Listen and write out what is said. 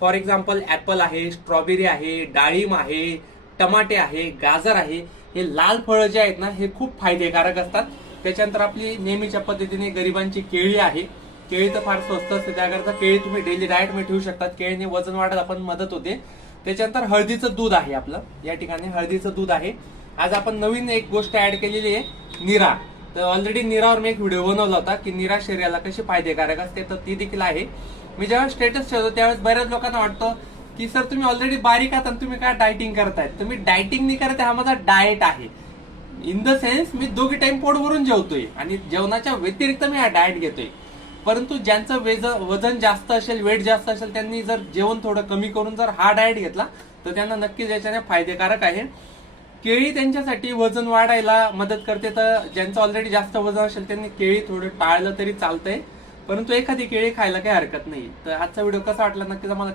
For example apple आहे, strawberry आहे, डाळिंब आहे, टमाटे आहे, गाजर आहे. हे लाल फळं जे आहेत ना हे खूप फायदेकारक असतात. त्याच्यानंतर आपली नेहमीच्या पद्धतीने गरिबांची केळी आहे. केळी तर फार स्वस्त असते, त्याकरता केळी तुम्ही डेली डाएट मध्ये ठेवू शकतात. केळीने वजन वाढायला पण मदत होते. त्याच्यानंतर हळदीचं दूध आहे आपलं, या ठिकाणी हळदीचं दूध आहे. आज आपण नवीन एक गोष्ट ऍड केलेली आहे, नीरा. तर ऑलरेडी नीरावर मी एक व्हिडिओ बनवला होता की नीरा शरीराला कशी फायदेकारक असते, तर ती देखील आहे. मी जेव्हा स्टेटस ठेवतो त्यावेळेस बऱ्याच लोकांना वाटतं की सर तुम्ही ऑलरेडी बारीक आहात आणि तुम्ही काय डायटिंग करतायत. तुम्ही डायटिंग नाही करत, हा माझा डाएट आहे. In the sense me 2 time पोट भरून जेवतोय आणि जेवणाच्या व्यतिरिक्त मी हा डाएट घेतोय. परंतु ज्यांचं वजन जास्त असेल, वेट जास्त असेल, त्यांनी जर जेवण थोडं कमी करून जर हा डाएट घेतला तर त्यांना नक्कीच याच्याने फायदेकारक आहे. केळी त्यांच्यासाठी वजन वाढायला मदत करते. तर ज्यांचं ऑलरेडी जास्त वजन असेल त्यांनी केळी थोडं टाळलं तरी चालतंय, परंतु एखादी केळी खायला काही हरकत नाही. तर आजचा व्हिडिओ कसा वाटला नक्कीच आम्हाला